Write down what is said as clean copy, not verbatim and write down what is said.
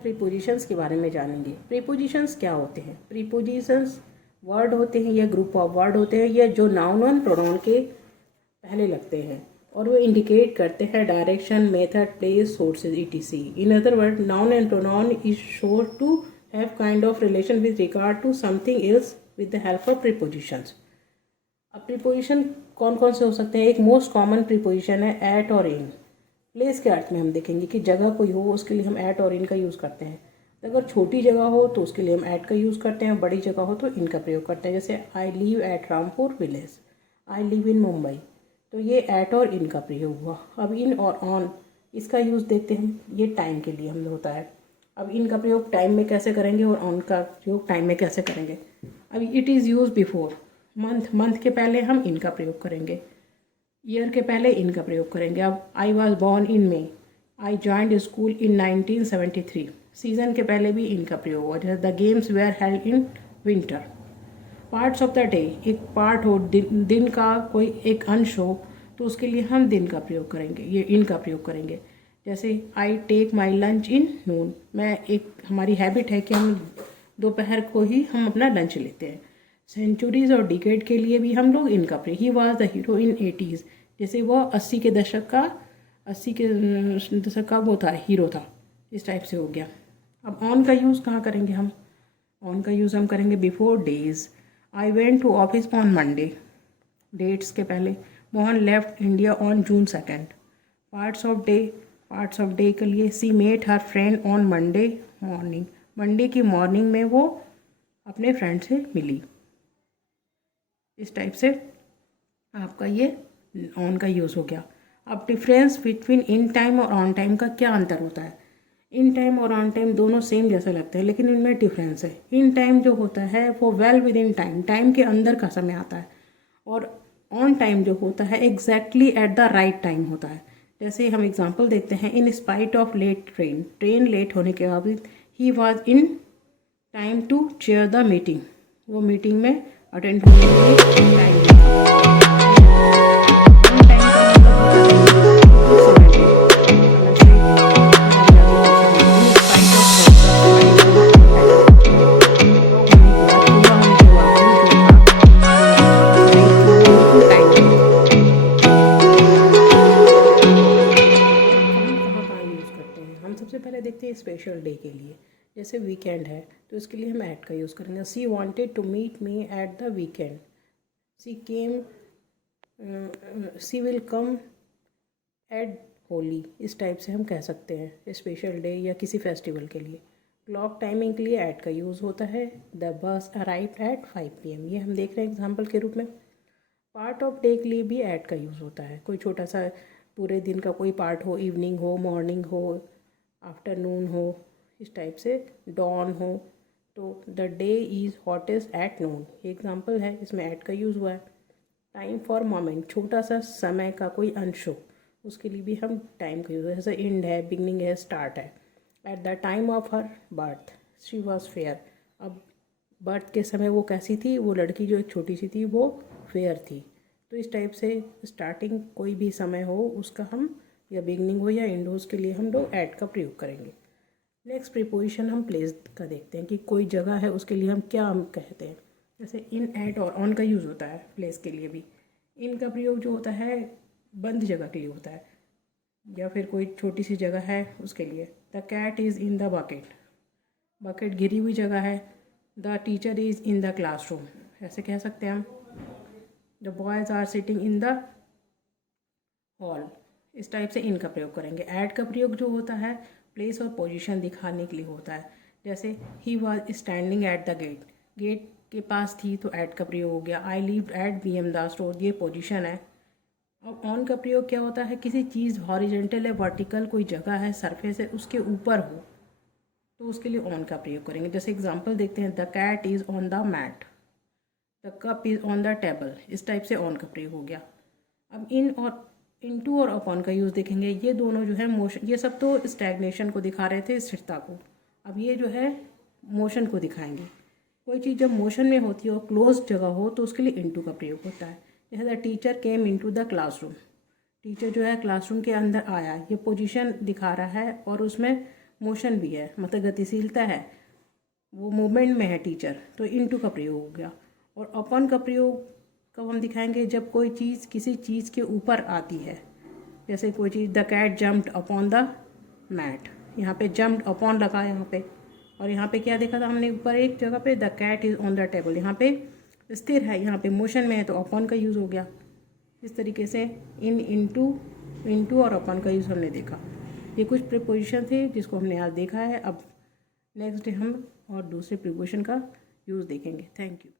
Prepositions के बारे में जानेंगे। प्रीपोजिशंस क्या होते हैं? प्रीपोजिशंस वर्ड होते हैं या ग्रुप ऑफ वर्ड होते हैं या जो नाउन और प्रोनाउन के पहले लगते हैं और वो इंडिकेट करते हैं direction, method, place, sources etc. In other word, noun and pronoun is sure to have kind of relation with regard to something else with the help of prepositions. अब प्रीपोजिशन कौन कौन से हो सकते हैं? एक मोस्ट कॉमन प्रीपोजिशन है at और इन। प्लेस के अर्थ में हम देखेंगे कि जगह कोई हो उसके लिए हम एट और इन का यूज़ करते हैं। अगर छोटी जगह हो तो उसके लिए हम एट का यूज़ करते हैं, बड़ी जगह हो तो इन का प्रयोग करते हैं। जैसे I live at Rampur village, I live in Mumbai, तो ये एट और इन का प्रयोग हुआ। अब इन और ऑन इसका यूज़ देखते हैं, ये टाइम के लिए हम होता है। अब इन का प्रयोग टाइम में कैसे करेंगे और ऑन का प्रयोग टाइम में कैसे करेंगे? अब it is use before month, month के पहले हम इन का प्रयोग करेंगे, ईयर के पहले इन का प्रयोग करेंगे। अब I was born in may, I joined school in 1973, season के पहले भी इन का प्रयोग हुआ। जैसे the games where held in winter. Parts of the day, एक पार्ट हो दिन का कोई एक अंश हो तो उसके लिए हम दिन का प्रयोग करेंगे, ये इन का प्रयोग करेंगे। जैसे आई टेक माई लंच इन नून, मैं एक हमारी हैबिट है कि हम दोपहर को ही हम अपना लंच लेते हैं। सेंचुरीज और डिकेड के लिए भी हम लोग इनका प्रयोग, he was the hero in 80s, जैसे वो 80 के दशक का वो था, हीरो था, इस टाइप से हो गया। अब ऑन का यूज़ कहाँ करेंगे हम? ऑन का यूज़ हम करेंगे before days. I went to office on Monday, dates के पहले। Mohan left India on June 2। Parts of day के लिए she met her friend on Monday morning, Monday की मॉर्निंग में वो अपने फ्रेंड से मिली। इस टाइप से आपका ये ऑन का यूज़ हो गया। अब डिफरेंस बिटवीन इन टाइम और ऑन टाइम का क्या अंतर होता है? इन टाइम और ऑन टाइम दोनों सेम जैसे लगते हैं लेकिन इनमें डिफरेंस है। इन टाइम जो होता है वो well with in time, time के अंदर का समय आता है, और ऑन टाइम जो होता है exactly at the right time होता है। जैसे हम एग्जांपल देखते हैं, in spite of late train, train late होने के बावजूद he was in time to chair the meeting, वो मीटिंग में अटेंड होने के लिए टाइम सबसे पहले देखते हैं स्पेशल डे के लिए। जैसे वीकेंड है तो इसके लिए हम एट का यूज़ करेंगे। She wanted to meet me at the weekend, she came, she will come at Holi, इस टाइप से हम कह सकते हैं स्पेशल डे या किसी फेस्टिवल के लिए। क्लॉक टाइमिंग के लिए एट का यूज़ होता है। The bus arrived at 5 PM, ये हम देख रहे हैं एग्जाम्पल के रूप में। पार्ट ऑफ डे के लिए भी एट का यूज़ होता है। कोई छोटा सा पूरे दिन का कोई पार्ट हो, इवनिंग हो, मॉर्निंग हो, आफ्टरनून हो, इस टाइप से डॉन हो, तो the day is hottest at noon, ये एग्जाम्पल है, इसमें एट का यूज़ हुआ है। टाइम फॉर मोमेंट, छोटा सा समय का कोई अंश हो उसके लिए भी हम टाइम का यूज़ है। जैसे एंड है, बिगनिंग है, स्टार्ट है। At the time of her birth she was fair, अब बर्थ के समय वो कैसी थी? वो लड़की जो एक छोटी सी थी वो फेयर थी। तो इस टाइप से स्टार्टिंग कोई भी समय हो उसका हम, या बिगनिंग हो या एंड हो, उसके लिए हम लोग एट का प्रयोग करेंगे। नेक्स्ट प्रीपोजिशन हम प्लेस का देखते हैं कि कोई जगह है उसके लिए हम क्या हम कहते हैं। जैसे इन, एट और ऑन का यूज़ होता है प्लेस के लिए भी। इन का प्रयोग जो होता है बंद जगह के लिए होता है, या फिर कोई छोटी सी जगह है उसके लिए। The cat is in the bucket, bucket घिरी हुई जगह है। The teacher is in the classroom, ऐसे कह सकते हैं हम। The boys are sitting in the hall, इस टाइप से इनका प्रयोग करेंगे। एट का प्रयोग जो होता है प्लेस और पोजीशन दिखाने के लिए होता है। जैसे he was standing at the gate, gate के पास थी तो एट का प्रयोग हो गया। I lived at BM Das road, ये पोजीशन है। अब ऑन का प्रयोग क्या होता है? किसी चीज़ हॉरिजेंटल या वर्टिकल कोई जगह है, सरफेस है, उसके ऊपर हो तो उसके लिए ऑन का प्रयोग करेंगे। जैसे एग्जांपल देखते हैं, the cat is on the mat, the cup is on the table, इस टाइप से ऑन का प्रयोग हो गया। अब इन और इनटू और अपॉन का यूज़ देखेंगे। ये दोनों जो है मोशन, ये सब तो स्टैग्नेशन को दिखा रहे थे, स्थिरता को। अब ये जो है मोशन को दिखाएंगे। कोई चीज़ जब मोशन में होती है और क्लोज जगह हो तो उसके लिए इनटू का प्रयोग होता है। जैसे the teacher came into the classroom, teacher जो है क्लासरूम के अंदर आया, ये पोजीशन दिखा रहा है और उसमें मोशन भी है, मतलब गतिशीलता है, वो मूवमेंट में है टीचर, तो इनटू का प्रयोग हो गया। और अपॉन का प्रयोग कब हम दिखाएंगे, जब कोई चीज़ किसी चीज़ के ऊपर आती है। जैसे कोई चीज़, the cat jumped upon the mat, यहाँ पे जम्प्ड अपॉन लगा यहाँ पे, और यहाँ पे क्या देखा था हमने ऊपर एक जगह पे, the cat is on the table, यहाँ पे स्थिर है, यहाँ पे मोशन में है, तो अपॉन का यूज़ हो गया। इस तरीके से इनटू और अपॉन का यूज़ हमने देखा। ये कुछ प्रीपोजिशन थे जिसको हमने आज देखा है। अब नेक्स्ट डे हम और दूसरे प्रीपोजिशन का यूज़ देखेंगे। Thank you.